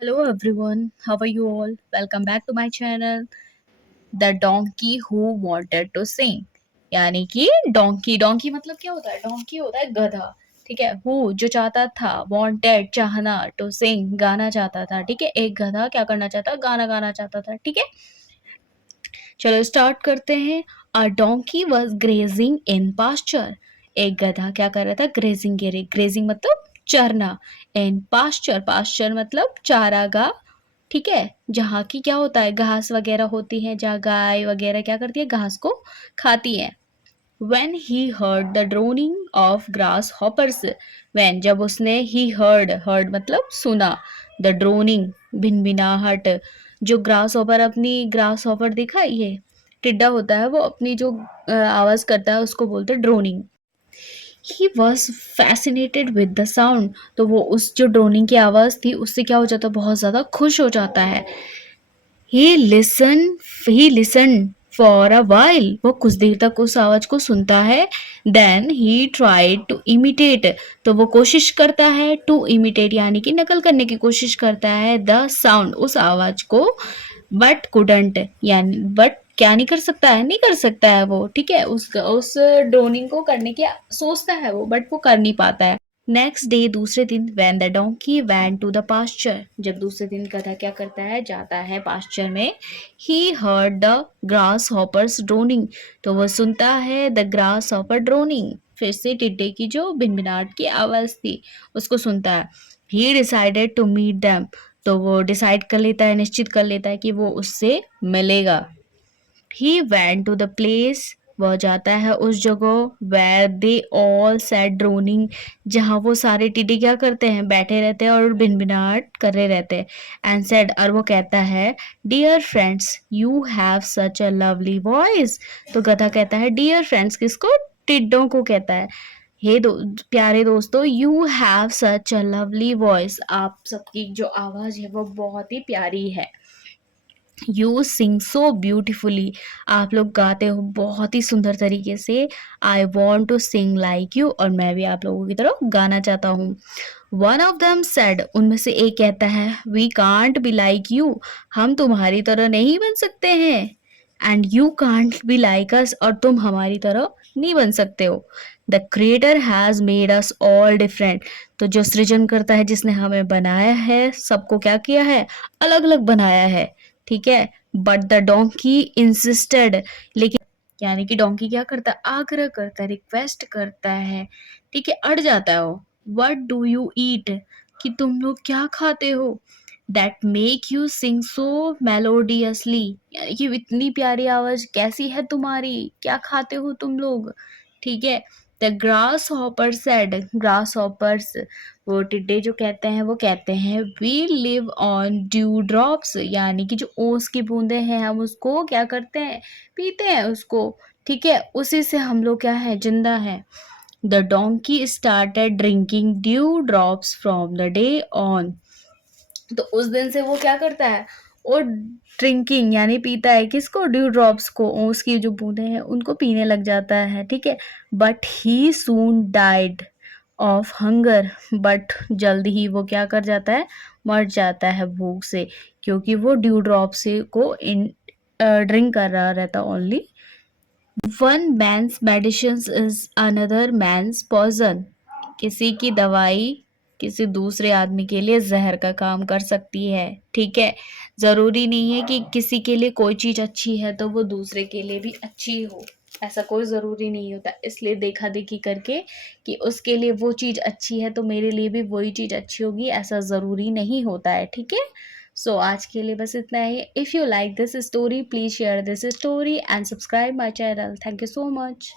Hello everyone, how are you all? Welcome back to my channel. The donkey who wanted to sing. यानी कि donkey मतलब क्या होता है? डोंकी होता है गधा। ठीक है, हु जो चाहता था, वांटेड चाहना, टू सिंग गाना चाहता था। ठीक है, एक गधा क्या करना चाहता? गाना गाना चाहता था। ठीक है, चलो स्टार्ट करते हैं। A donkey was grazing in pasture. एक गधा क्या कर रहा था? ग्रेजिंग के लिए। ग्रेजिंग मतलब चरना। इन पास्चर, पास्चर मतलब चारागाह। ठीक है, जहाँ की क्या होता है? घास वगैरह होती है, जहाँ गाय वगैरह क्या करती है? घास को खाती है। When he heard the droning of grasshoppers, when जब उसने he heard मतलब सुना, the droning भिनभिनाहट, जो grasshopper अपनी grasshopper देखा ये टिड्डा होता है, वो अपनी जो आवाज करता है उसको बोलते हैं droning. He was fascinated with the sound, तो वो उस जो ड्रोनिंग की आवाज़ थी उससे क्या हो जाता है? बहुत ज़्यादा खुश हो जाता है। He listen he listen for a while, वो कुछ देर तक उस आवाज को सुनता है। Then he tried to imitate, तो वो कोशिश करता है टू इमिटेट यानी कि नकल करने की कोशिश करता है द साउंड, उस आवाज को। बट कुडंट यानी बट क्या नहीं कर सकता है? नहीं कर सकता है वो। ठीक है, उस ड्रोनिंग को करने की सोचता है वो, बट वो कर नहीं पाता है। नेक्स्ट डे, दूसरे दिन, when the donkey went to the pasture, जब दूसरे दिन गधा क्या करता है? जाता है पास्चर में। He heard the grass hoppers droning, तो वो सुनता है द ग्रास हॉपर ड्रोनिंग, फिर से टिड्डे की जो भिनभिनाहट की आवाज थी उसको सुनता है। He decided to meet them, तो वो डिसाइड कर लेता है, निश्चित कर लेता है कि वो उससे मिलेगा। ही went टू द प्लेस, वह जाता है उस जगह where they all sat droning, जहाँ वो सारे टिड्डे क्या करते हैं? बैठे रहते हैं और भिनभिनाहट कर रहे रहते हैं। एंड सेड, और वो कहता है, dear friends you have such a lovely voice, तो गधा कहता है डियर फ्रेंड्स, किसको? टिड्डों को कहता है। हे प्यारे दोस्तों, you have such a lovely voice, आप सबकी जो आवाज है वो बहुत ही प्यारी है। यू सिंग सो ब्यूटिफुली, आप लोग गाते हो बहुत ही सुंदर तरीके से। I want to sing like you, और मैं भी आप लोगों की तरह गाना चाहता हूँ। वन ऑफ दम सेड, उनमें से एक कहता है, we can't be like you, हम तुम्हारी तरह नहीं बन सकते हैं। And you can't be like us, और तुम हमारी तरह नहीं बन सकते हो। The creator has made us all different, तो जो सृजन करता है, जिसने हमें बनाया है, सबको क्या किया है? अलग अलग बनाया है। ठीक है, बट द डोंकी इंसिस्टेड, लेकिन यानी कि डोंकी क्या करता है? आग्रह करता है, रिक्वेस्ट करता है। ठीक है, अड़ जाता है वो। वट डू यू ईट, कि तुम लोग क्या खाते हो? That make you sing so melodiously, यानी कि इतनी प्यारी आवाज कैसी है तुम्हारी? क्या खाते हो तुम लोग? ठीक है, the grasshopper said, grasshoppers वो टिड्डे जो कहते हैं, वो कहते हैं, we live on dew drops, यानी कि जो ओस की बूंदें हैं, हम उसको क्या करते हैं? पीते हैं उसको। ठीक है, उसी से हम लोग क्या है? जिंदा है। The donkey started drinking due drops from the day on, तो उस दिन से वो क्या करता है? वो ड्रिंकिंग यानी पीता है, किसको? ड्यू ड्रॉप्स को, उसकी जो बूंदें हैं उनको पीने लग जाता है। ठीक है, but he soon died of hunger, but जल्द ही वो क्या कर जाता है? मर जाता है भूख से, क्योंकि वो ड्यू ड्रॉप से को इन ड्रिंक कर रहा रहता only. One man's medicine is another man's poison, किसी की दवाई किसी दूसरे आदमी के लिए जहर का काम कर सकती है। ठीक है, जरूरी नहीं है कि किसी के लिए कोई चीज अच्छी है तो वो दूसरे के लिए भी अच्छी हो, ऐसा कोई जरूरी नहीं होता। इसलिए देखा देखी करके कि उसके लिए वो चीज अच्छी है तो मेरे लिए भी वही चीज अच्छी होगी, ऐसा जरूरी नहीं होता है। ठीक है, सो आज के लिए बस इतना ही। If you like this story, please share this story and subscribe my channel. Thank you so much.